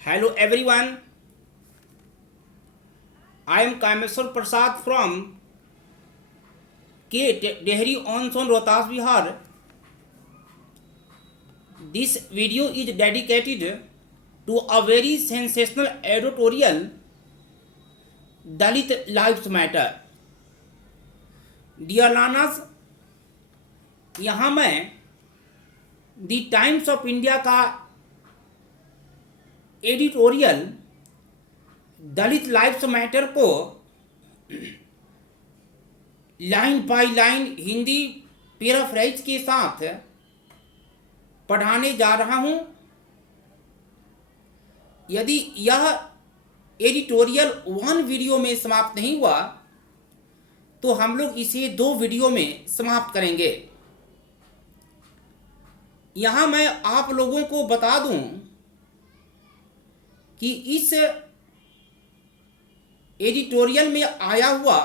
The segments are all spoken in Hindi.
Hello everyone, I am Kameswar Prasad from K. Dehri Onson Rohtas Bihar. This video is dedicated to a very sensational editorial, Dalit Lives Matter. Dear Lanas, यहाँ मैं द टाइम्स ऑफ इंडिया का एडिटोरियल दलित लाइव्स मैटर को line by line Hindi paraphrase के साथ पढ़ाने जा रहा हूं। यदि यह एडिटोरियल वन वीडियो में समाप्त नहीं हुआ तो हम लोग इसे 2 वीडियो में समाप्त करेंगे। यहाँ मैं आप लोगों को बता दूं कि इस एडिटोरियल में आया हुआ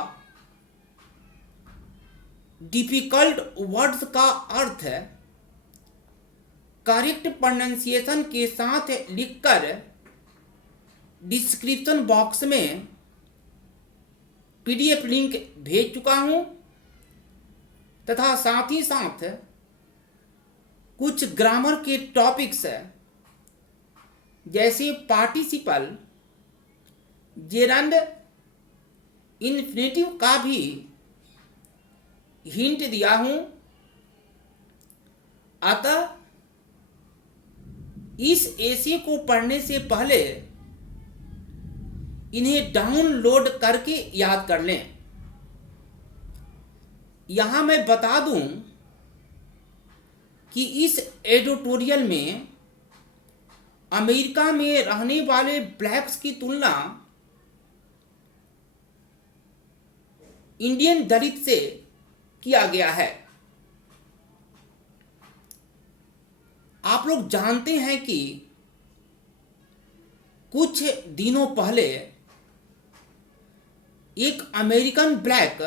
डिफिकल्ट वर्ड्स का अर्थ करेक्ट प्रोनाउंसिएशन के साथ लिखकर डिस्क्रिप्शन बॉक्स में पीडीएफ लिंक भेज चुका हूं तथा साथ ही साथ कुछ ग्रामर के टॉपिक्स जैसे पार्टिसिपल, जेरंड, इन्फिनेटिव का भी हिंट दिया हूं। अतः इस एसे को पढ़ने से पहले इन्हें डाउनलोड करके याद कर लें। यहां मैं बता दूं कि इस एडिटोरियल में अमेरिका में रहने वाले ब्लैक्स की तुलना इंडियन दलित से किया गया है। आप लोग जानते हैं कि कुछ दिनों पहले एक अमेरिकन ब्लैक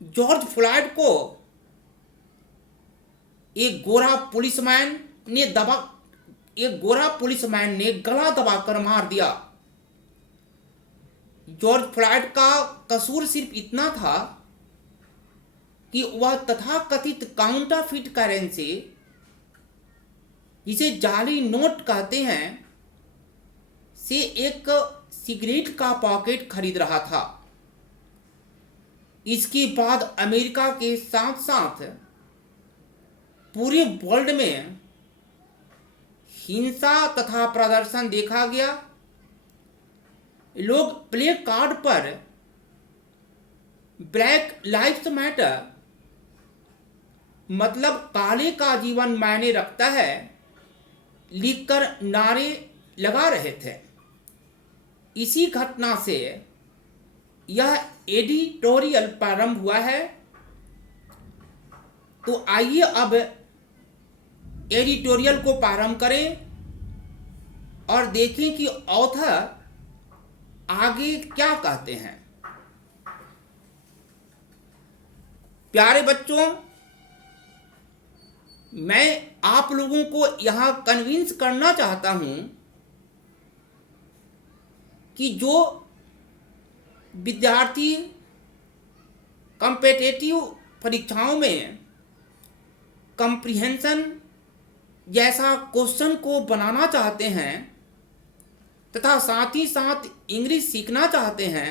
जॉर्ज फ्लॉयड को एक गोरा पुलिसमैन ने गला दबाकर मार दिया। जॉर्ज फ्लॉयड का कसूर सिर्फ इतना था कि वह तथाकथित काउंटरफिट करेंसी, जिसे जाली नोट कहते हैं, से एक सिगरेट का पॉकेट खरीद रहा था। इसके बाद अमेरिका के साथ साथ पूरे वर्ल्ड में हिंसा तथा प्रदर्शन देखा गया। लोग प्ले कार्ड पर ब्लैक लाइव्स मैटर मतलब काले का जीवन मायने रखता है लिखकर नारे लगा रहे थे। इसी घटना से यह एडिटोरियल प्रारंभ हुआ है। तो आइए अब एडिटोरियल को प्रारंभ करें और देखें कि ऑथर आगे क्या कहते हैं। प्यारे बच्चों, मैं आप लोगों को यहां कन्विंस करना चाहता हूं कि जो विद्यार्थी कॉम्पिटिटिव परीक्षाओं में कॉम्प्रिहेंशन जैसा क्वेश्चन को बनाना चाहते हैं तथा साथ ही साथ इंग्लिश सीखना चाहते हैं,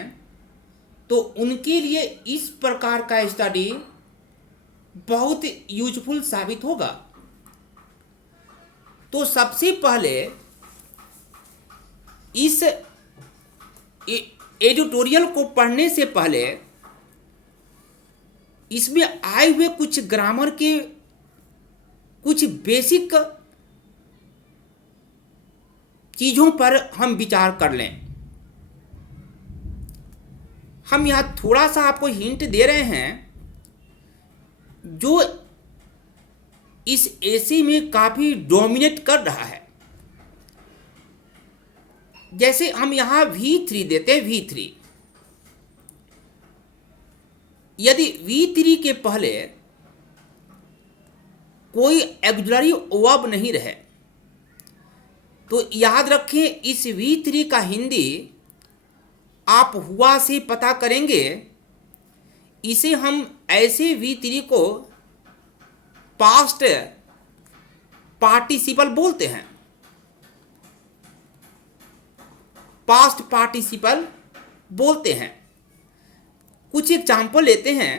तो उनके लिए इस प्रकार का स्टडी बहुत यूजफुल साबित होगा। तो सबसे पहले इस एडिटोरियल को पढ़ने से पहले इसमें आए हुए कुछ ग्रामर के कुछ बेसिक चीजों पर हम विचार कर लें। हम यहां थोड़ा सा आपको हिंट दे रहे हैं जो इस एसे में काफी डोमिनेट कर रहा है। जैसे हम यहां V3 देते हैं, V3। यदि V3 के पहले कोई ऑक्सिलरी वर्ब नहीं रहे तो याद रखें, इस V3 का हिंदी आप हुआ से पता करेंगे। इसे हम ऐसे V3 को पास्ट पार्टिसिपल बोलते हैं, पास्ट पार्टिसिपल बोलते हैं। कुछ एग्जाम्पल लेते हैं।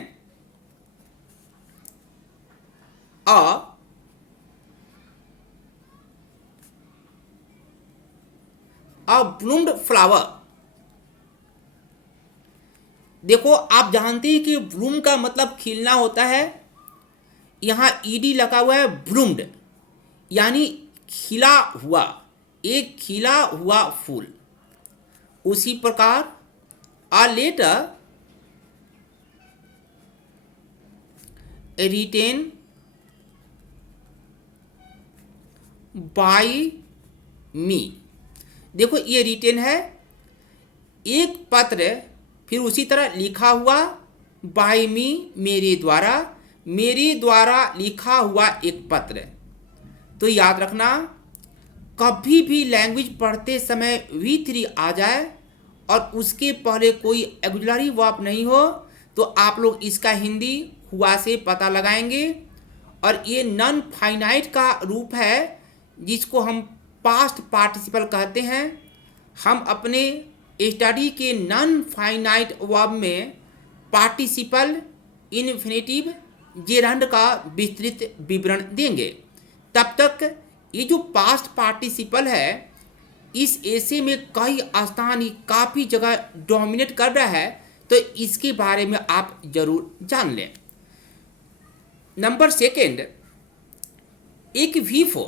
अ ब्लूम्ड फ्लावर। देखो, आप जानते हैं कि ब्लूम का मतलब खिलना होता है। यहाँ ईडी लगा हुआ है, ब्लूम्ड यानी खिला हुआ, एक खिला हुआ फूल। उसी प्रकार अ लेटर रिटेन बाय मी। देखो, ये रिटेन है, एक पत्र, फिर उसी तरह लिखा हुआ बाय मी, मेरे द्वारा लिखा हुआ एक पत्र। तो याद रखना, कभी भी लैंग्वेज पढ़ते समय V3 आ जाए और उसके पहले कोई ऑक्सिलरी वर्ब नहीं हो, तो आप लोग इसका हिंदी हुआ से पता लगाएंगे। और ये नॉन फाइनाइट का रूप है, जिसको हम पास्ट पार्टिसिपल कहते हैं। हम अपने स्टडी के नॉन फाइनाइट वर्ब में पार्टिसिपल, इन्फिनेटिव, जेरंड का विस्तृत विवरण देंगे। तब तक ये जो पास्ट पार्टिसिपल है, इस एसे में कई स्थान ही काफ़ी जगह डोमिनेट कर रहा है, तो इसके बारे में आप जरूर जान लें। नंबर सेकेंड, एक V4।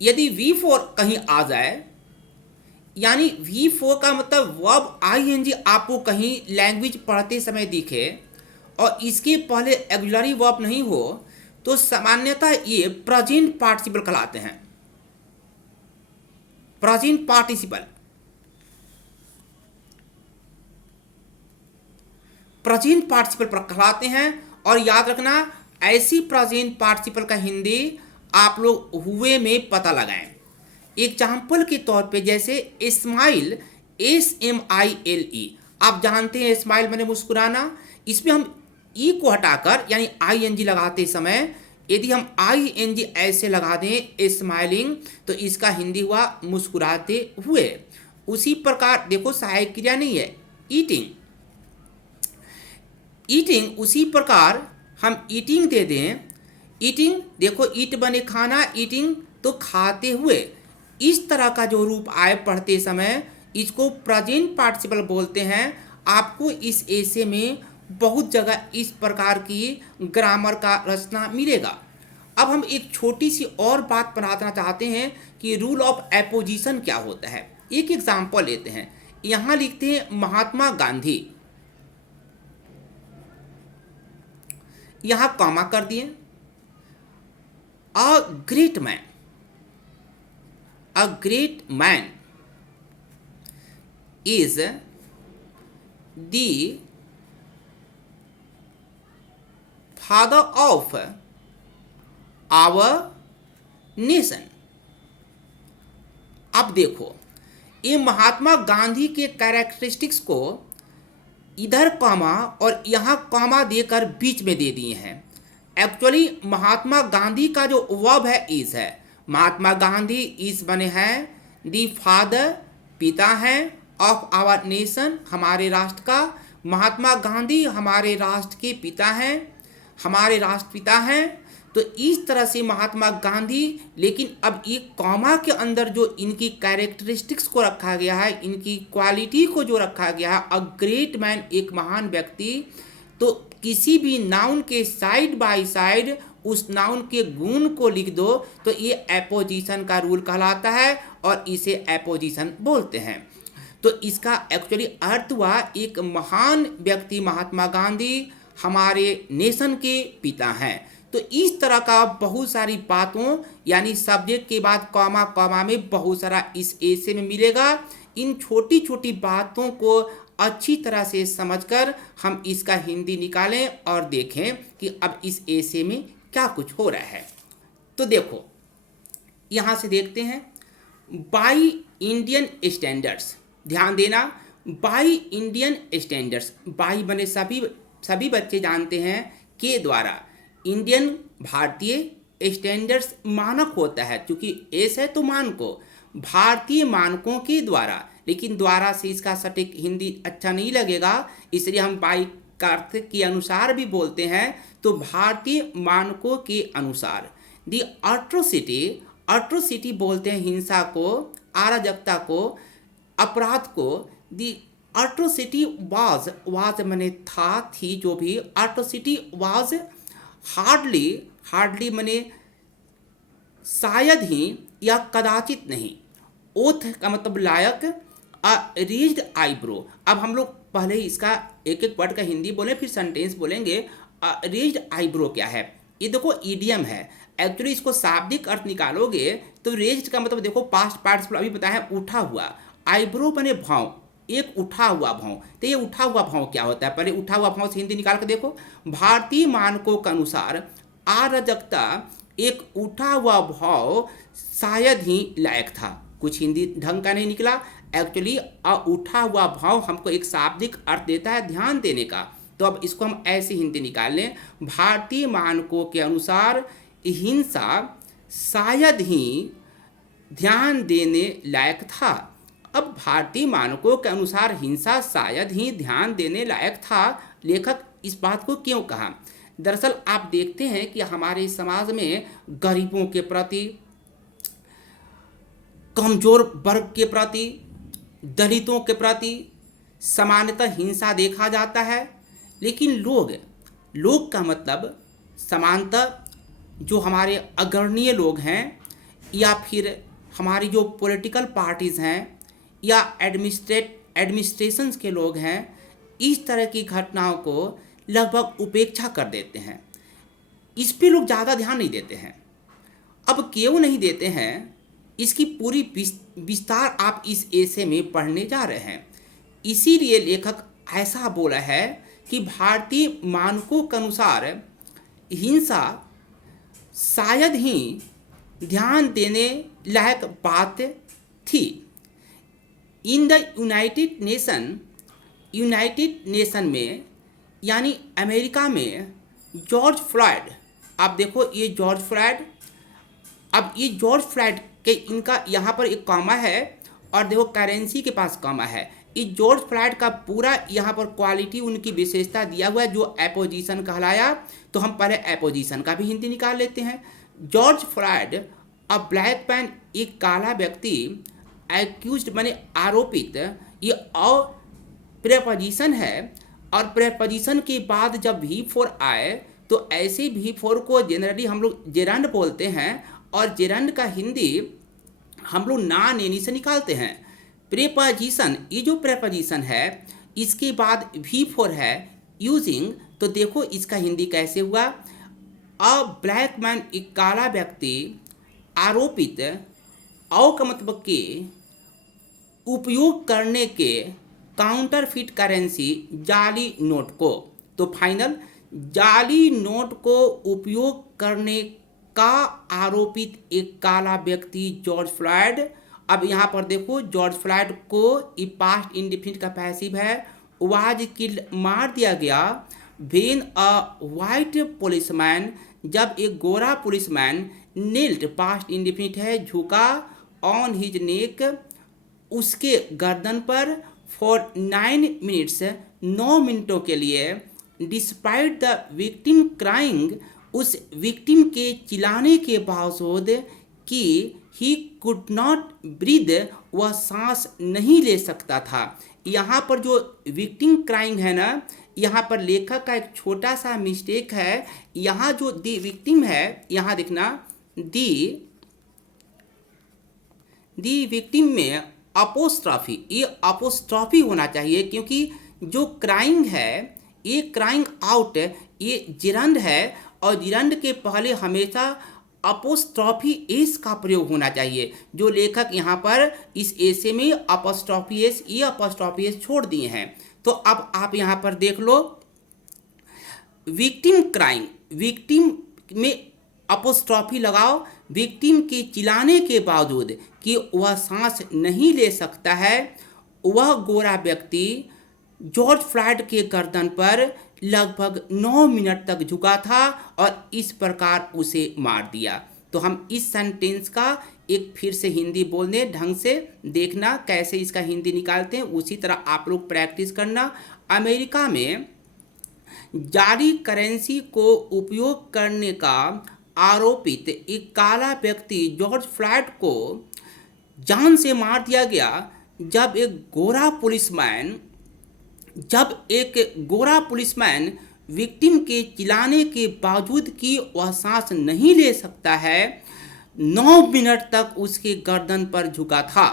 यदि V4 कहीं आ जाए, यानी V4 का मतलब वर्ब ING आपको कहीं लैंग्वेज पढ़ते समय दिखे और इसके पहले ऑक्सिलरी वर्ब नहीं हो, तो सामान्यतः ये प्रेजेंट पार्टिसिपल कहलाते हैं। प्रेजेंट पार्टिसिपल, प्रेजेंट पार्टिसिपल पर कहलाते हैं। और याद रखना, ऐसी प्रेजेंट पार्टिसिपल का हिंदी आप लोग हुए में पता लगाएं। एग्जाम्पल के तौर पे जैसे स्माइल, SMILE। आप जानते हैं स्माइल मैंने मुस्कुराना। इसमें हम ई को हटाकर यानी ING लगाते समय यदि हम ING ऐसे लगा दें स्माइलिंग, तो इसका हिंदी हुआ मुस्कुराते हुए। उसी प्रकार देखो, सहायक क्रिया नहीं है, ईटिंग। ईटिंग उसी प्रकार हम ईटिंग दे दें, ईटिंग, देखो ईट बने खाना, ईटिंग तो खाते हुए। इस तरह का जो रूप आए पढ़ते समय, इसको प्रेजेंट पार्टिसिपल बोलते हैं। आपको इस एसे में बहुत जगह इस प्रकार की ग्रामर का रचना मिलेगा। अब हम एक छोटी सी और बात बनाना चाहते हैं कि रूल ऑफ एपोजिशन क्या होता है। एक एग्जाम्पल लेते हैं। यहाँ लिखते हैं महात्मा गांधी, यहाँ कॉमा कर दिए। A great man, a great man is the father of our nation. अब देखो, ये महात्मा गांधी के कैरेक्टरिस्टिक्स को इधर कॉमा और यहाँ कॉमा देकर बीच में दे दिए हैं। एक्चुअली महात्मा गांधी का जो वर्ब है इज है। महात्मा गांधी इज बने हैं दी फादर, पिता हैं, ऑफ आवर नेशन, हमारे राष्ट्र का। महात्मा गांधी हमारे राष्ट्र के पिता हैं, हमारे राष्ट्रपिता हैं। तो इस तरह से महात्मा गांधी, लेकिन अब ये कॉमा के अंदर जो इनकी कैरेक्टरिस्टिक्स को रखा गया है, इनकी क्वालिटी को जो रखा गया है, अ ग्रेट मैन, एक महान व्यक्ति, तो किसी भी नाउन के साइड बाय साइड उस नाउन के गुण को लिख दो, तो ये एपोजिशन का रूल कहलाता है और इसे एपोजिशन बोलते हैं। तो इसका एक्चुअली अर्थ हुआ एक महान व्यक्ति महात्मा गांधी हमारे नेशन के पिता हैं। तो इस तरह का बहुत सारी बातों, यानी सब्जेक्ट के बाद कॉमा कॉमा में बहुत सारा इस एसे में मिलेगा। इन छोटी छोटी बातों को अच्छी तरह से समझकर हम इसका हिंदी निकालें और देखें कि अब इस एसे में क्या कुछ हो रहा है। तो देखो, यहाँ से देखते हैं, बाई इंडियन स्टैंडर्ड्स, ध्यान देना, बाई इंडियन स्टैंडर्ड्स, बाई बने सभी बच्चे जानते हैं के द्वारा, इंडियन भारतीय, स्टैंडर्ड्स मानक होता है, क्योंकि एस है तो मानकों, भारतीय मानकों के द्वारा, लेकिन द्वारा से इसका सटीक हिंदी अच्छा नहीं लगेगा, इसलिए हम बाई का अर्थ के अनुसार भी बोलते हैं, तो भारतीय मानकों के अनुसार दी अट्रोसिटी बोलते हैं हिंसा को, अराजकता को, अपराध को। दी अट्रोसिटी वाज मने था, थी, जो भी, अट्रोसिटी वाज हार्डली मने शायद ही या कदाचित नहीं, ओथ का मतलब लायक, रेज्ड आईब्रो। अब हम लोग पहले ही इसका एक एक वर्ड का हिंदी बोलें फिर सेंटेंस बोलेंगे। रेज्ड आईब्रो क्या है, ये देखो ईडियम है, एक्चुअली इसको शाब्दिक अर्थ निकालोगे तो रेज्ड का मतलब देखो पास्ट पार्टिसिपल अभी बताया है, उठा हुआ, आईब्रो बने भाव, एक उठा हुआ भाव, तो ये उठा हुआ भाव क्या होता है, पहले उठा हुआ भाव से हिंदी निकाल कर देखो। भारतीय मानकों के अनुसार अराजकता एक उठा हुआ भाव शायद ही लायक था, कुछ हिंदी ढंग का नहीं निकला, एक्चुअली उठा हुआ भाव हमको एक शाब्दिक अर्थ देता है ध्यान देने का, तो अब इसको हम ऐसे हिंदी निकाल लें, भारतीय मानकों के अनुसार हिंसा शायद ही ध्यान देने लायक था। अब भारतीय मानकों के अनुसार हिंसा शायद ही ध्यान देने लायक था, लेखक इस बात को क्यों कहा? दरअसल आप देखते हैं कि हमारे समाज में गरीबों के प्रति, कमजोर वर्ग के प्रति, दलितों के प्रति सामान्यतः हिंसा देखा जाता है, लेकिन लोग का मतलब समानतः जो हमारे अग्रणीय लोग हैं या फिर हमारी जो पॉलिटिकल पार्टीज़ हैं या एडमिनिस्ट्रेशंस के लोग हैं, इस तरह की घटनाओं को लगभग उपेक्षा कर देते हैं, इस पे लोग ज़्यादा ध्यान नहीं देते हैं। अब क्यों नहीं देते हैं, इसकी पूरी विस्तार आप इस एसे में पढ़ने जा रहे हैं। इसीलिए लेखक ऐसा बोला है कि भारतीय मानकों के अनुसार हिंसा शायद ही ध्यान देने लायक बात थी। इन द यूनाइटेड नेशन में यानी अमेरिका में जॉर्ज फ्लॉयड, आप देखो ये जॉर्ज फ्लॉयड, अब ये जॉर्ज फ्लॉयड के इनका यहाँ पर एक कॉमा है और देखो करेंसी के पास कॉमा है, इस जॉर्ज फ्लॉयड का पूरा यहाँ पर क्वालिटी उनकी विशेषता दिया हुआ है जो एपोजिशन कहलाया, तो हम पहले एपोजिशन का भी हिंदी निकाल लेते हैं। जॉर्ज फ्लॉयड अ ब्लैक मैन, एक काला व्यक्ति, एक्यूज्ड माने आरोपित, ये प्रेपोजिशन है और प्रेपोजिशन के बाद जब V4 आए तो ऐसे V4 को जनरली हम लोग जेरंड बोलते हैं और जेरंड का हिंदी हम लोग ना नेनी से निकालते हैं। प्रेपोजिशन, ये जो प्रेपोजिशन है इसके बाद V4 है यूजिंग, तो देखो इसका हिंदी कैसे हुआ, अ ब्लैक मैन, एक काला व्यक्ति, आरोपित, का मतलब के उपयोग करने के काउंटरफिट करेंसी, जाली नोट को, तो फाइनल जाली नोट को उपयोग करने का आरोपित एक काला व्यक्ति जॉर्ज फ्लॉयड। अब यहाँ पर देखो जॉर्ज फ्लॉयड को ये पास्ट इंडेफिनिट का पैसिव है, वाज किल्ड, मार दिया गया, व्हेन अ वाइट पुलिसमैन, जब एक गोरा पुलिसमैन, नेल्ड पास्ट इंडेफिनिट है, झुका, ऑन हिज नेक, उसके गर्दन पर, फॉर 9 मिनट्स, 9 मिनटों के लिए, डिस्पाइट द विक्टिम क्राइंग, उस विक्टिम के चिल्लाने के बावजूद कि ही कुड नॉट ब्रीद, वह सांस नहीं ले सकता था। यहाँ पर जो विक्टिम क्राइंग है ना, यहाँ पर लेखक का एक छोटा सा मिस्टेक है, यहाँ जो दी विक्टिम है, यहाँ देखना दी विक्टिम में अपोस्ट्रॉफी, ये अपोस्ट्रॉफी होना चाहिए क्योंकि जो क्राइंग है ये क्राइंग आउट, ये जिरंड है और जिरंड के पहले हमेशा अपोस्ट्रॉफी एस का प्रयोग होना चाहिए, जो लेखक यहाँ पर इस एसे में अपोस्ट्रॉफी एस, ये अपोस्ट्रॉफी एस छोड़ दिए हैं। तो अब आप यहाँ पर देख लो विक्टिम क्राइंग, विक्टिम में अपोस्ट्रॉफी लगाओ, विक्टिम के चिल्लाने के बावजूद कि वह सांस नहीं ले सकता है, वह गोरा व्यक्ति जॉर्ज फ्लॉयड के गर्दन पर लगभग 9 मिनट तक झुका था और इस प्रकार उसे मार दिया। तो हम इस सेंटेंस का एक फिर से हिंदी बोलने ढंग से देखना कैसे इसका हिंदी निकालते हैं, उसी तरह आप लोग प्रैक्टिस करना। अमेरिका में जाली करेंसी को उपयोग करने का आरोपित एक काला व्यक्ति जॉर्ज फ्लॉयड को जान से मार दिया गया जब एक गोरा पुलिसमैन विक्टिम के चिल्लाने के बावजूद कि वह सांस नहीं ले सकता है, 9 मिनट तक उसके गर्दन पर झुका था।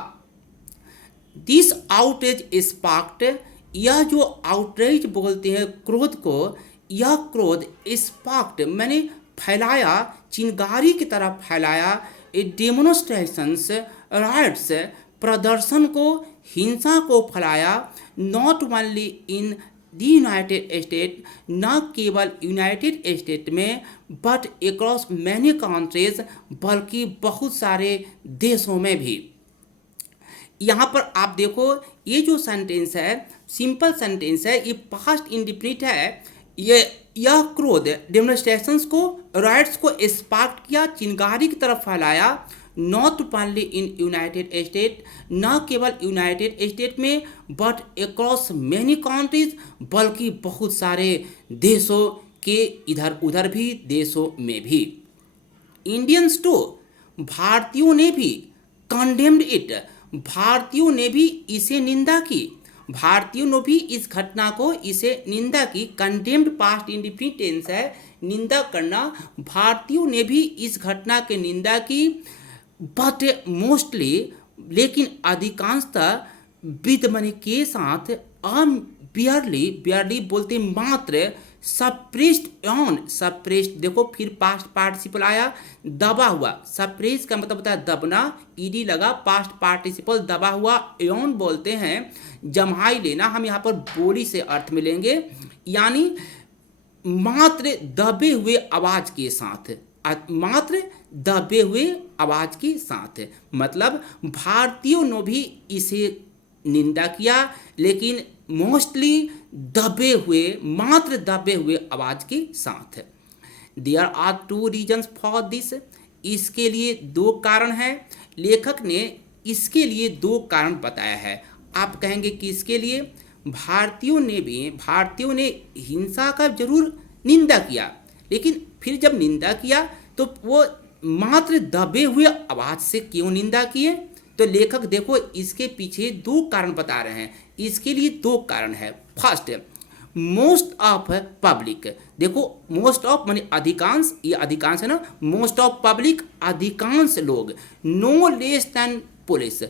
दिस आउटरेज स्पार्क्ड, यह जो आउटरेज बोलते हैं क्रोध को, यह क्रोध स्पार्क्ड मैंने फैलाया, चिंगारी की तरह फैलाया, ए डेमोन्स्ट्रेशंस राइट्स, प्रदर्शन को, हिंसा को फैलाया, not only in the United state, न केवल यूनाइटेड स्टेट में, बट अक्रॉस मैनी कंट्रीज, बल्कि बहुत सारे देशों में भी। यहाँ पर आप देखो ये जो सेंटेंस है सिंपल सेंटेंस है, ये पास्ट इंडिफिनिट है। यह क्रोध डेमोन्स्ट्रेशंस को, राइट्स को स्पार्क किया, चिंगारी की तरफ फैलाया, not only in United state, न केवल यूनाइटेड स्टेट में, बट अक्रॉस मैनी कंट्रीज, बल्कि बहुत सारे देशों के इधर उधर भी देशों में भी। इंडियंस टू, भारतीयों ने भी, कंडेम्ड इट, भारतीयों ने भी इसे निंदा की, भारतीयों ने भी इस घटना को इसे निंदा की। कंडेम्ड पास्ट इंडिफिनिट टेंस है, निंदा करना, भारतीयों ने भी इस घटना की निंदा की। बट मोस्टली, लेकिन अधिकांशतः, विद मनी के साथ, बियरली बोलते मात्र, सप्रेस्ड ऑन, सप्रेस्ड देखो फिर पास्ट पार्टिसिपल आया, दबा हुआ, सप्रेस का मतलब होता है दबना, ईडी लगा, पास्ट पार्टिसिपल दबा हुआ, ऑन बोलते हैं जमाई लेना, हम यहाँ पर बोली से अर्थ में लेंगे, यानी मात्र दबे हुए आवाज के साथ, मात्र दबे हुए आवाज के साथ, मतलब भारतीयों ने भी इसे निंदा किया, लेकिन मोस्टली दबे हुए, मात्र दबे हुए आवाज के साथ। There are 2 reasons for this, इसके लिए 2 कारण हैं। लेखक ने इसके लिए 2 कारण बताया है। आप कहेंगे कि इसके लिए भारतीयों ने हिंसा का जरूर निंदा किया, लेकिन फिर जब निंदा किया तो वो मात्र दबे हुए आवाज से क्यों निंदा किए? तो लेखक देखो इसके पीछे 2 कारण बता रहे हैं। इसके लिए 2 कारण है। फर्स्ट, मोस्ट ऑफ पब्लिक, देखो मोस्ट ऑफ माने अधिकांश, ये अधिकांश है ना, मोस्ट ऑफ पब्लिक, अधिकांश लोग, no less than police,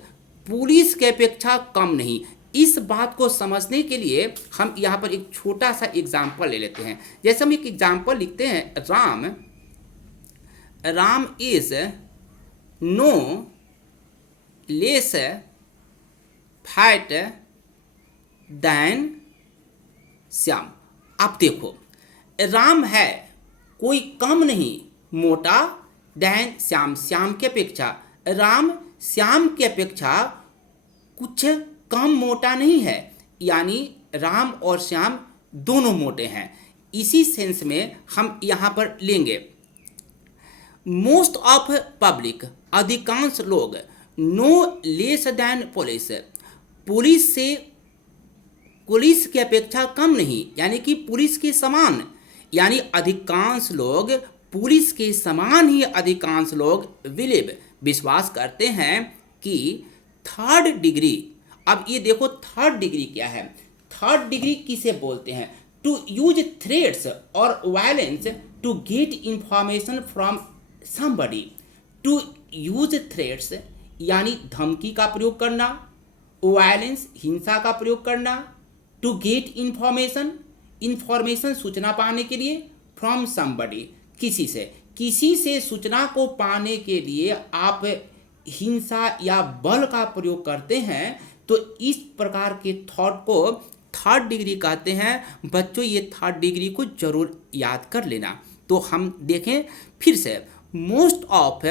police के अपेक्षा कम नहीं। इस बात को समझने के लिए हम यहाँ पर एक छोटा सा एग्जाम्पल ले लेते हैं। जैसे हम एक एग्जाम्पल लिखते हैं, Ram is no less fat than Shyam. आप देखो राम है कोई कम नहीं मोटा, दैन श्याम, श्याम की अपेक्षा, राम श्याम की अपेक्षा कुछ कम मोटा नहीं है, यानी राम और श्याम दोनों मोटे हैं। इसी सेंस में हम यहाँ पर लेंगे मोस्ट ऑफ पब्लिक, अधिकांश लोग, no less than police, police की अपेक्षा कम नहीं, यानी कि पुलिस के समान, यानी अधिकांश लोग पुलिस के समान ही अधिकांश लोग बिलीव, विश्वास करते हैं कि 3rd डिग्री। अब ये देखो 3rd डिग्री क्या है? 3rd डिग्री किसे बोलते हैं? टू यूज थ्रेट्स और violence to get information from somebody. To use threats यानी धमकी का प्रयोग करना, वायलेंस हिंसा का प्रयोग करना, टू गेट इंफॉर्मेशन सूचना पाने के लिए, फ्रॉम समबडी किसी से सूचना को पाने के लिए आप हिंसा या बल का प्रयोग करते हैं, तो इस प्रकार के थॉट को 3rd डिग्री कहते हैं। बच्चों ये 3rd डिग्री को जरूर याद कर लेना। तो हम देखें फिर से, most of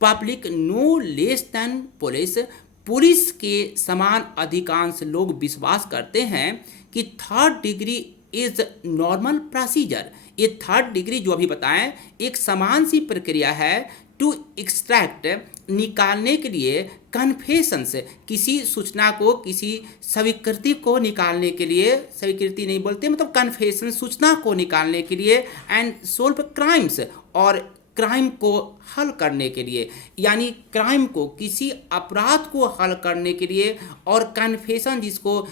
public no less than police, police के समान अधिकांश लोग विश्वास करते हैं कि third degree is normal procedure. ये थर्ड डिग्री जो अभी बताएं एक समान सी प्रक्रिया है टू एक्सट्रैक्ट, निकालने के लिए, कन्फेशंस, किसी सूचना को, किसी स्वीकृति को निकालने के लिए, स्वीकृति नहीं बोलते मतलब कन्फेशन, सूचना को निकालने के लिए, एंड सोल्व क्राइम्स, और क्राइम को हल करने के लिए, यानी क्राइम को, किसी अपराध को हल करने के लिए, और कन्फेशन जिसको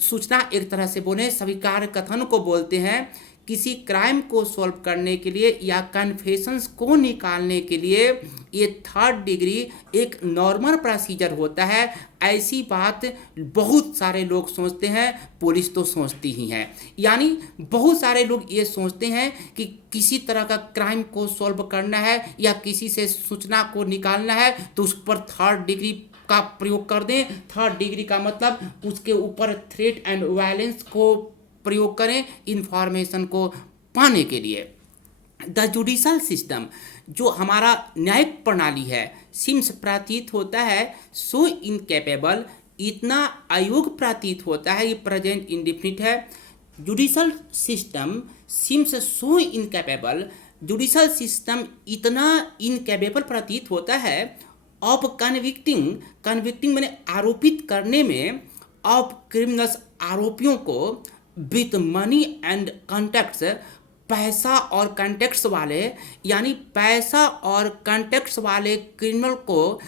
सूचना एक तरह से बोले स्वीकार कथन को बोलते हैं, किसी क्राइम को सॉल्व करने के लिए या कन्फेशंस को निकालने के लिए ये थर्ड डिग्री एक नॉर्मल प्रोसीजर होता है। ऐसी बात बहुत सारे लोग सोचते हैं, पुलिस तो सोचती ही है। यानी बहुत सारे लोग ये सोचते हैं कि किसी तरह का क्राइम को सॉल्व करना है या किसी से सूचना को निकालना है तो उस पर थर्ड डिग्री का प्रयोग कर दें। थर्ड डिग्री का मतलब उसके ऊपर थ्रेट एंड वायलेंस को प्रयोग करें इंफॉर्मेशन को पाने के लिए। द जुडिशल सिस्टम, जो हमारा न्यायिक प्रणाली है, सिम्स प्रतीत होता है सो इनकेपेबल, इतना अयोग्य प्रतीत होता है, ये प्रेजेंट इंडिफिनिट है। जुडिशल सिस्टम सिम्स सो इनकेपेबल, जुडिशल सिस्टम इतना इनकेपेबल प्रतीत होता है ऑफ कन्विक्टिंग, कन्विक्टिंग मैंने आरोपित करने में, ऑफ क्रिमिनल्स, आरोपियों को, विथ मनी एंड कॉन्टैक्ट्स, पैसा और कॉन्टैक्ट्स वाले, यानी पैसा और कॉन्टैक्ट्स वाले क्रिमिनल को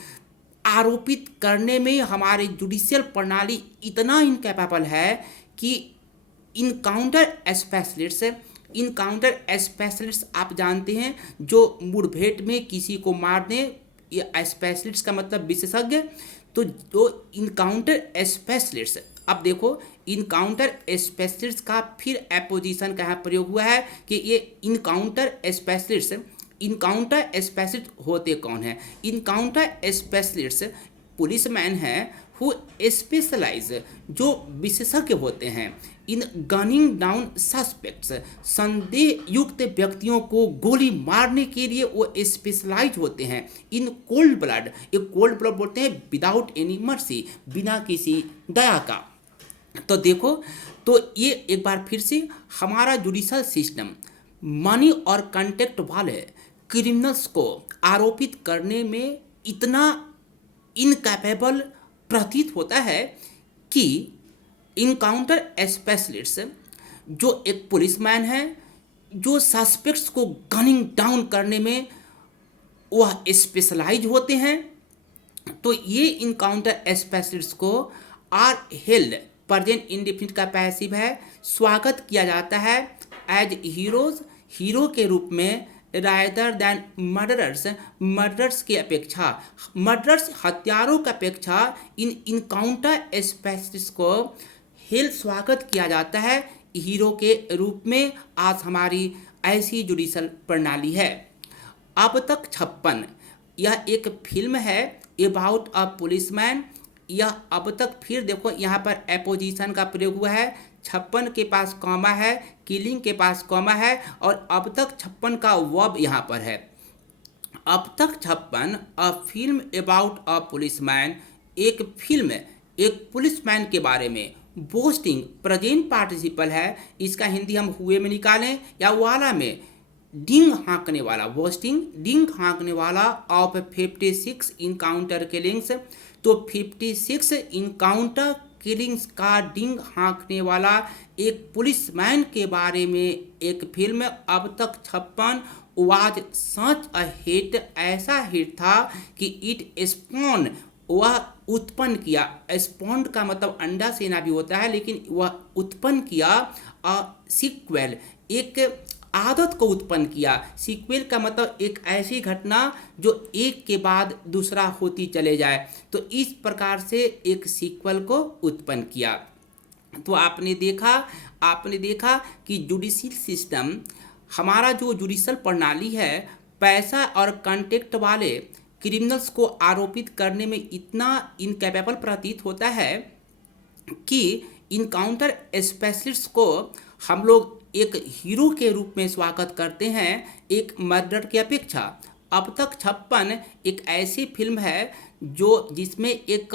आरोपित करने में हमारे जुडिशियल प्रणाली इतना इनकैपेबल है कि इनकाउंटर स्पेशलिस्ट, इनकाउंटर स्पेशलिस्ट आप जानते हैं जो मुठभेड़ में किसी को मार दें, ये स्पेशलिस्ट का मतलब विशेषज्ञ, तो जो इनकाउंटर स्पेशलिस्ट, अब देखो इनकाउंटर स्पेशलिस्ट का फिर एपोजिशन का प्रयोग हुआ है कि ये इनकाउंटर स्पेशलिस्ट, इनकाउंटर स्पेशलिस्ट होते कौन है? इनकाउंटर स्पेशलिस्ट पुलिसमैन हैं हु स्पेशलाइज, जो विशेषज्ञ होते हैं इन गनिंग डाउन सस्पेक्ट्स, संदेह युक्त व्यक्तियों को गोली मारने के लिए वो स्पेशलाइज होते हैं। इन कोल्ड ब्लड, ये कोल्ड ब्लड बोलते हैं विदाउट एनी मर्सी, बिना किसी दया का। तो देखो, तो ये एक बार फिर से हमारा जुडिशल सिस्टम मनी और कॉन्टैक्ट वाले क्रिमिनल्स को आरोपित करने में इतना इनकैपेबल प्रतीत होता है कि इनकाउंटर स्पेशलिस्ट, जो एक पुलिसमैन है, जो सस्पेक्ट्स को गनिंग डाउन करने में वह स्पेशलाइज होते हैं, तो ये इनकाउंटर स्पेशलिस्ट को आर हेल्ड, प्रेजेंट इंडेफिनिट का पैसिव है, स्वागत किया जाता है एज हीरोज, हीरो के रूप में, रादर दैन मर्डरर्स, मर्डरर्स की अपेक्षा, मर्डरर्स हत्यारों की अपेक्षा इन इनकाउंटर स्पेशलिस्ट को हेल स्वागत किया जाता है हीरो के रूप में। आज हमारी ऐसी जुडिशल प्रणाली है। अब तक 56, यह एक फिल्म है अबाउट अ पुलिसमैन। यह अब तक फिर देखो यहाँ पर एपोजिशन का प्रयोग हुआ है, 56 के पास कॉमा है, किलिंग के पास कॉमा है, और अब तक 56 का वर्ब यहाँ पर है। अब तक 56 a film about a policeman, एक फिल्म एक पुलिसमैन के बारे में। बोस्टिंग प्रेजेंट पार्टिसिपल है, इसका हिंदी हम हुए में निकालें या वाला में, डिंग हाँकने वाला, बोस्टिंग डिंग हाँकने वाला ऑफ 56 इनकाउंटर किलिंग्स। तो 56 इनकाउंटर किलिंग्स का डिंग हाँकने वाला एक पुलिसमैन के बारे में एक फिल्म। अब तक 56 वाज सच अ हिट, ऐसा हिट था कि इट स्पॉन, वह उत्पन्न किया, स्पॉन्ड का मतलब अंडा सेना भी होता है, लेकिन वह उत्पन्न किया अ सीक्वेल, एक आदत को उत्पन्न किया। सीक्वेल का मतलब एक ऐसी घटना जो एक के बाद दूसरा होती चले जाए, तो इस प्रकार से एक सीक्वल को उत्पन्न किया। तो आपने देखा कि जुडिशियल सिस्टम, हमारा जो जुडिशियल प्रणाली है, पैसा और कॉन्टेक्ट वाले क्रिमिनल्स को आरोपित करने में इतना इनकैपेबल प्रतीत होता है कि इनकाउंटर स्पेशलिस्ट को हम लोग एक हीरो के रूप में स्वागत करते हैं एक मर्डर की अपेक्षा। अब तक 56 एक ऐसी फिल्म है जो जिसमें एक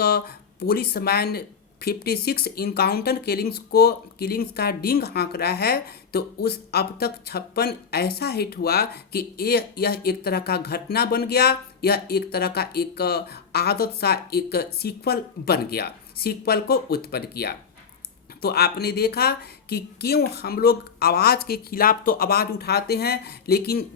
पुलिसमैन 56 इनकाउंटर किलिंग्स का डिंग हाँक रहा है। तो उस अब तक 56 ऐसा हिट हुआ कि यह एक तरह का घटना बन गया, यह एक तरह का एक आदत सा एक सीक्वल बन गया, सीक्वल को उत्पन्न किया। तो आपने देखा कि क्यों हम लोग आवाज़ के खिलाफ तो आवाज़ उठाते हैं, लेकिन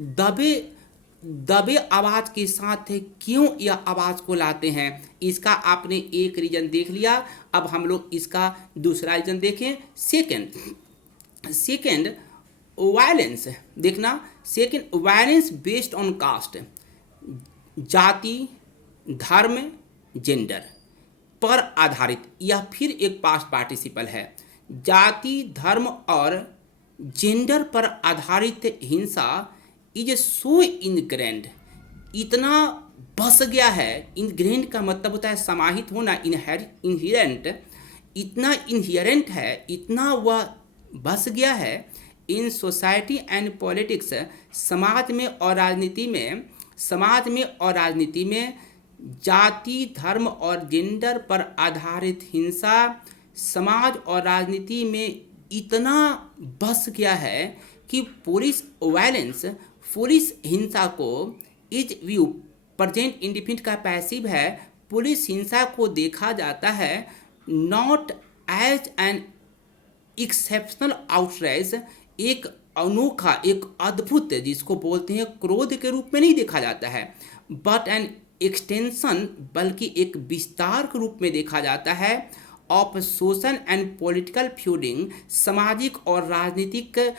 दबे आवाज़ के साथ क्यों यह आवाज़ को लाते हैं। इसका आपने एक रीज़न देख लिया। अब हम लोग इसका दूसरा रीज़न देखें। सेकेंड वायलेंस देखना। Second violence based on caste, जाति, धर्म, जेंडर पर आधारित। यह फिर एक पास्ट पार्टिसिपल है। जाति, धर्म और जेंडर पर आधारित हिंसा इज सो इनग्रेंड, इतना बस गया है। इनग्रेंड का मतलब होता है समाहित होना, इनहेरेंट, इतना इनहेरेंट है, इतना वह बस गया है इन सोसाइटी एंड पॉलिटिक्स, समाज में और राजनीति में जाति, धर्म और जेंडर पर आधारित हिंसा समाज और राजनीति में इतना बस गया है कि पुलिस वायलेंस, पुलिस हिंसा को इज व्यू प्रेजेंट इंडिफिनिट का पैसिव है। पुलिस हिंसा को देखा जाता है not as an exceptional outrage, एक अनोखा, एक अद्भुत, जिसको बोलते हैं क्रोध के रूप में नहीं देखा जाता है, बट एन एक्सटेंशन, बल्कि एक विस्तार के रूप में देखा जाता है ऑफ सोशल एंड पॉलिटिकल फ्यूडिंग, सामाजिक और राजनीतिक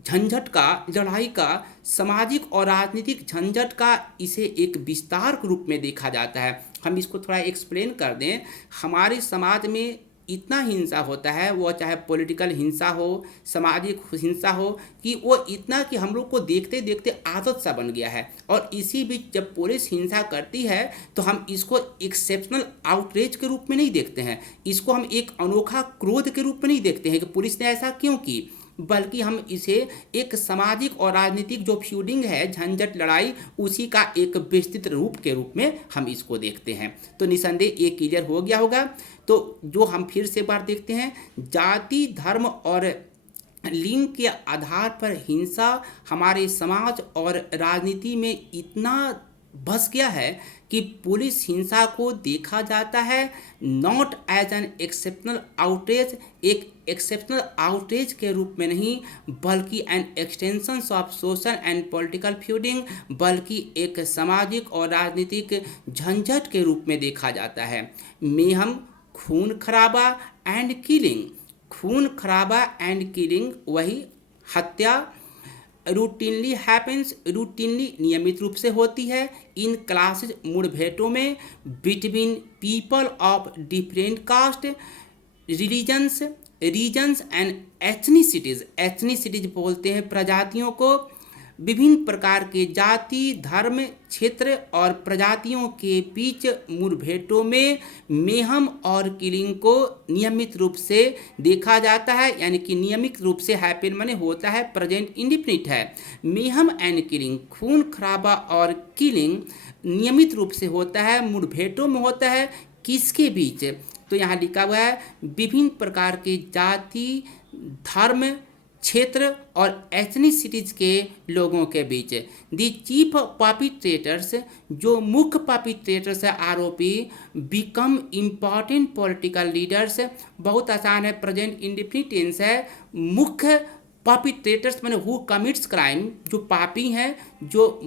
झंझट का, लड़ाई का, सामाजिक और राजनीतिक झंझट का इसे एक विस्तार के रूप में देखा जाता है। हम इसको थोड़ा एक्सप्लेन कर दें। हमारे समाज में इतना हिंसा होता है, वो चाहे पॉलिटिकल हिंसा हो, सामाजिक हिंसा हो, कि वो इतना कि हम लोग को देखते देखते आदत सा बन गया है। और इसी बीच जब पुलिस हिंसा करती है तो हम इसको एक्सेप्शनल आउटरेज के रूप में नहीं देखते हैं, इसको हम एक अनोखा क्रोध के रूप में नहीं देखते हैं कि पुलिस ने ऐसा क्यों की, बल्कि हम इसे एक सामाजिक और राजनीतिक जो फ्यूडिंग है, झंझट, लड़ाई, उसी का एक विस्तृत रूप के रूप में हम इसको देखते हैं। तो निसंदेह ये क्लियर हो गया होगा। तो जो हम फिर से बार देखते हैं, जाति, धर्म और लिंग के आधार पर हिंसा हमारे समाज और राजनीति में इतना बस गया है कि पुलिस हिंसा को देखा जाता है not as an exceptional outrage, एक एक्सेप्शनल आउटरेज के रूप में नहीं, बल्कि an extension of social and political feuding, बल्कि एक सामाजिक और राजनीतिक झंझट के रूप में देखा जाता है। मेहम, खून खराबा एंड किलिंग, खून खराबा एंड किलिंग, वही हत्या, रूटीनली हैपेंस, रूटीनली नियमित रूप से होती है इन क्लासेज, मुठभेड़ों में, between people of different caste, religions and ethnicities, ethnicities बोलते हैं प्रजातियों को, विभिन्न प्रकार के जाति, धर्म, क्षेत्र और प्रजातियों के बीच मुठभेड़ों में मेहम और किलिंग को नियमित रूप से देखा जाता है। यानी कि नियमित रूप से हैपन माने होता है, प्रेजेंट इंडिफिनिट है। मेहम एंड किलिंग, खून खराबा और किलिंग नियमित रूप से होता है, मुठभेड़ों में होता है, किसके बीच? तो यहाँ लिखा हुआ है विभिन्न प्रकार के जाति, धर्म, क्षेत्र और एथनिसिटीज के लोगों के बीच। दी चीफ परपिट्रेटर्स, जो मुख्य परपिट्रेटर्स है, आरोपी, बिकम इम्पॉर्टेंट पॉलिटिकल लीडर्स, बहुत आसान है, प्रेजेंट इंडिफिनिट टेंस है। मुख्य परपिट्रेटर्स माने हु कमिट्स क्राइम, जो पापी हैं, जो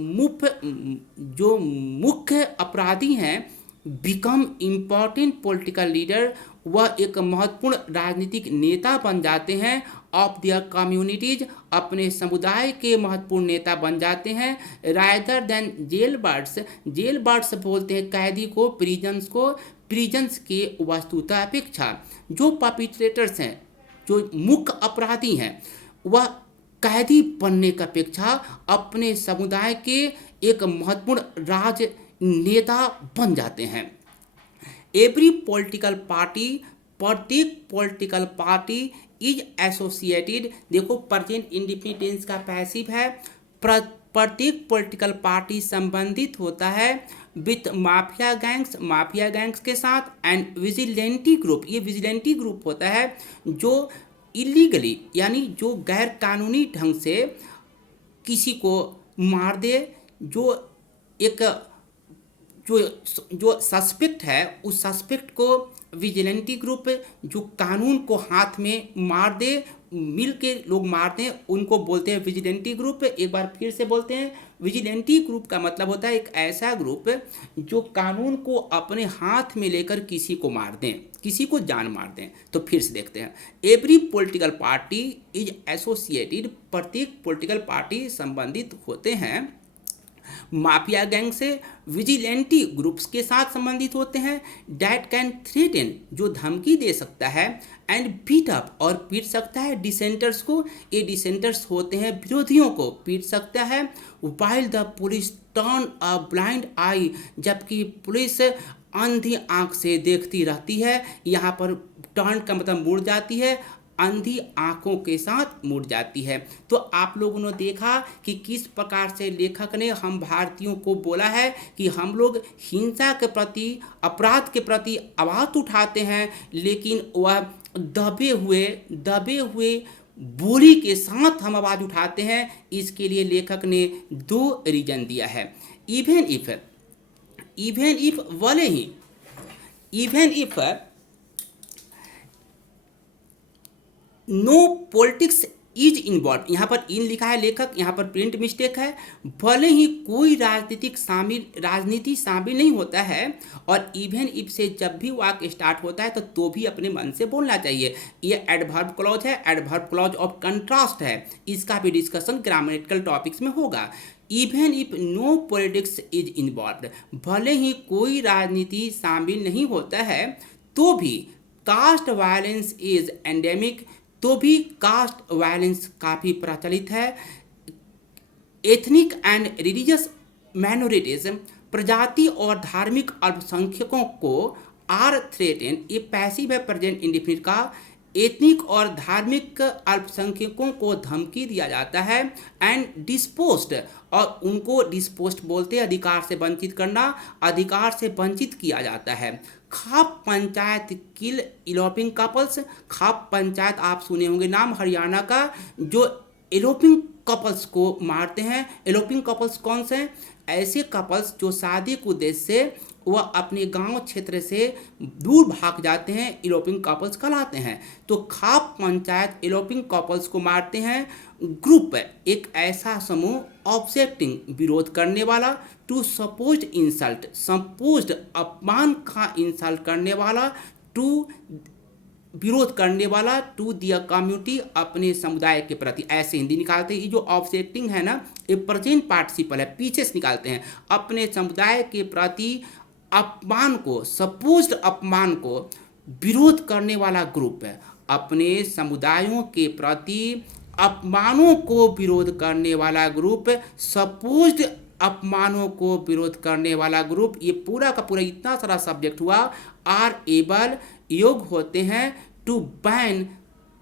मुख्य अपराधी हैं, बिकम इम्पॉर्टेंट पॉलिटिकल लीडर, वह एक महत्वपूर्ण राजनीतिक नेता बन जाते हैं, ऑफ दियर कम्युनिटीज, अपने समुदाय के महत्वपूर्ण नेता बन जाते हैं, rather than jail birds, jail birds बोलते हैं कैदी को, प्रिजन्स के वस्तुतः अपेक्षा। जो परपिट्रेटर्स हैं, जो मुख्य अपराधी हैं, वह कैदी बनने की अपेक्षा अपने समुदाय के एक महत्वपूर्ण राजनेता बन जाते हैं। एवरी पॉलिटिकल पार्टी, प्रत्येक पॉलिटिकल पार्टी इज एसोसिएटेड, देखो प्रेजेंट इंडेफिनिट टेंस का पैसिव है, प्रत्येक पॉलिटिकल पार्टी संबंधित होता है विथ माफिया गैंग्स के साथ, एंड विजिलेंटी ग्रुप, ये विजिलेंटी ग्रुप होता है जो इलीगली यानी जो गैर कानूनी ढंग से किसी को मार दे, जो एक जो जो सस्पेक्ट है उस सस्पेक्ट को विजिलेंटी ग्रुप जो कानून को हाथ में मार दे, मिल के लोग मारते हैं, उनको बोलते हैं विजिलेंटी ग्रुप। एक बार फिर से बोलते हैं, विजिलेंटी ग्रुप का मतलब होता है एक ऐसा ग्रुप जो कानून को अपने हाथ में लेकर किसी को मार दें, किसी को जान मार दें। तो फिर से देखते हैं, every political party is associated, प्रत्येक पॉलिटिकल पार्टी संबंधित होते हैं माफिया गैंग से, विजिलेंटी ग्रुप्स के साथ संबंधित होते हैं, डैट कैन थ्रेटन, जो धमकी दे सकता है, एंड बीट अप, और पीट सकता है डिसेंटर्स को, ये डिसेंटर्स होते हैं विरोधियों को पीट सकता है, while the police turn a blind eye, जबकि पुलिस अंधी आंख से देखती रहती है। यहाँ पर टर्न का मतलब मुड़ जाती है, अंधी आंखों के साथ मुड़ जाती है। तो आप लोगों ने देखा कि किस प्रकार से लेखक ने हम भारतीयों को बोला है कि हम लोग हिंसा के प्रति, अपराध के प्रति आवाज़ उठाते हैं, लेकिन वह दबे हुए बोली के साथ हम आवाज़ उठाते हैं। इसके लिए लेखक ने 2 रीजन दिया है। इवन इफ भले ही, even if no politics is involve, यहाँ पर इन लिखा है लेखक, यहाँ पर प्रिंट मिस्टेक है, भले ही कोई राजनीति शामिल नहीं होता है। और इवन इफ से जब भी वाक्य स्टार्ट होता है तो भी अपने मन से बोलना चाहिए। ये एडवर्ब क्लॉज है, एडवर्ब क्लॉज ऑफ कंट्रास्ट है, इसका भी डिस्कशन ग्रामेटिकल टॉपिक्स में होगा। Even if no politics is involve, भले ही कोई राजनीति शामिल नहीं होता है तो भी कास्ट वायलेंस इज एंडेमिक, तो भी कास्ट वायलेंस काफ़ी प्रचलित है। एथनिक एंड रिलीजियस माइनॉरिटीज, प्रजाति और धार्मिक अल्पसंख्यकों को आर थ्रेटेन, ये पैसिव है प्रेजेंट इंडेफिनिट का, एथनिक और धार्मिक अल्पसंख्यकों को धमकी दिया जाता है, एंड डिस्पोस्ड, और उनको डिस्पोस्ड बोलते हैं अधिकार से वंचित करना, अधिकार से वंचित किया जाता है। खाप पंचायत किल इलोपिंग कपल्स, खाप पंचायत आप सुने होंगे नाम हरियाणा का, जो इलोपिंग कपल्स को मारते हैं। इलोपिंग कपल्स कौन से हैं? ऐसे कपल्स जो शादी के उद्देश्य से वह अपने गांव क्षेत्र से दूर भाग जाते हैं, इलोपिंग कपल्स कहलाते हैं। तो खाप पंचायत इलोपिंग कपल्स को मारते हैं। ग्रुप, एक ऐसा समूह, ऑब्जेक्टिंग, विरोध करने वाला, टू सपोज्ड इंसल्ट, सपोज्ड अपमान का इंसल्ट करने वाला, टू विरोध करने वाला, टू दिया कम्युनिटी, अपने समुदाय के प्रति, ऐसे हिंदी निकालते हैं। ये जो ऑब्जेक्टिंग है ना, ये प्रेजेंट पार्टिसिपल है, पीछे से निकालते हैं, अपने समुदाय के प्रति अपमान को, सपोज्ड अपमान को विरोध करने वाला ग्रुप है। अपने समुदायों के प्रति अपमानों को विरोध करने वाला ग्रुप, सपोज्ड अपमानों को विरोध करने वाला ग्रुप। ये पूरा का पूरा इतना सारा सब्जेक्ट हुआ। आर एबल, योग होते हैं, टू बैन,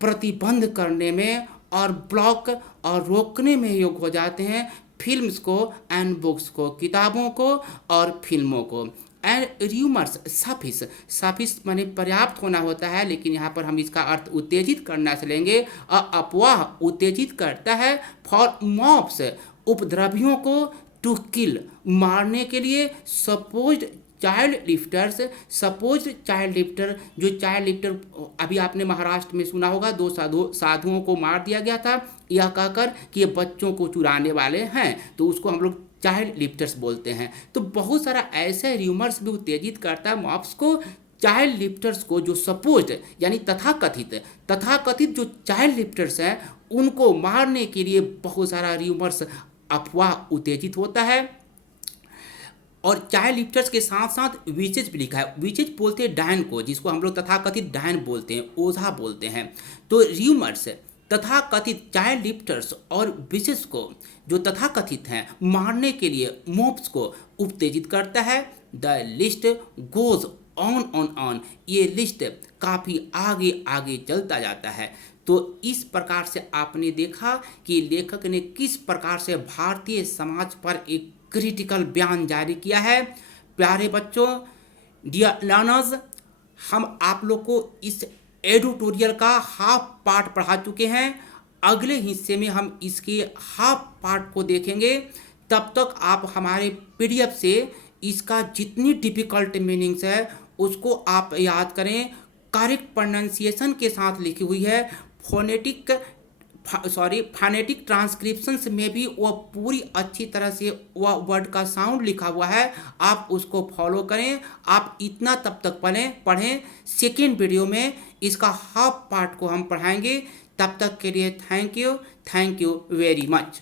प्रतिबंध करने में, और ब्लॉक, और रोकने में योग हो जाते हैं, फिल्म्स को एंड बुक्स को, किताबों को और फिल्मों को। एंड र्यूमर्स, सफिस माने पर्याप्त होना होता है, लेकिन यहाँ पर हम इसका अर्थ उत्तेजित करना से लेंगे। अफवाह उत्तेजित करता है। फॉर मॉब्स, उपद्रवियों को, टू किल, मारने के लिए। Supposed child lifters, supposed child lifter, जो चाइल्ड लिफ्टर अभी आपने महाराष्ट्र में सुना होगा, 2 साधुओं को मार दिया गया था यह कहकर कि ये बच्चों को चुराने वाले हैं, तो उसको हम लोग चाइल्ड लिफ्टर्स बोलते हैं। तो बहुत सारा ऐसे र्यूमर्स भी उत्तेजित करता है मॉब्स को, चाइल्ड लिफ्टर्स को, जो सपोज्ड यानी तथाकथित जो चाइल्ड लिफ्टर्स हैं उनको मारने के लिए बहुत सारा र्यूमर्स, अफवाह उत्तेजित होता है। और चाइल्ड लिफ्टर्स के साथ साथ विचेज भी लिखा है। विचेज बोलते हैं डायन को, जिसको हम लोग तथाकथित डायन बोलते हैं, ओझा बोलते हैं। तो र्यूमर्स तथाकथित चाइल्ड लिफ्टर्स और विचेज को, जो तथाकथित हैं, मारने के लिए मॉब्स को उत्तेजित करता है। द लिस्ट गोज ऑन, ये लिस्ट काफ़ी आगे आगे चलता जाता है। तो इस प्रकार से आपने देखा कि लेखक ने किस प्रकार से भारतीय समाज पर एक क्रिटिकल बयान जारी किया है। प्यारे बच्चों, डियर लर्नर्स, हम आप लोग को इस एडिटोरियल का हाफ पार्ट पढ़ा चुके हैं। अगले हिस्से में हम इसके हाफ पार्ट को देखेंगे। तब तक आप हमारे पीडीएफ से इसका जितनी डिफिकल्ट मीनिंग्स है उसको आप याद करें। करेक्ट प्रोनाउंसिएशन के साथ लिखी हुई है। फानेटिक ट्रांसक्रिप्शंस में भी वह पूरी अच्छी तरह से वह वर्ड का साउंड लिखा हुआ है, आप उसको फॉलो करें। आप इतना तब तक पढ़ें। सेकेंड वीडियो में इसका हाफ पार्ट को हम पढ़ाएंगे। तब तक के लिए थैंक यू वेरी मच।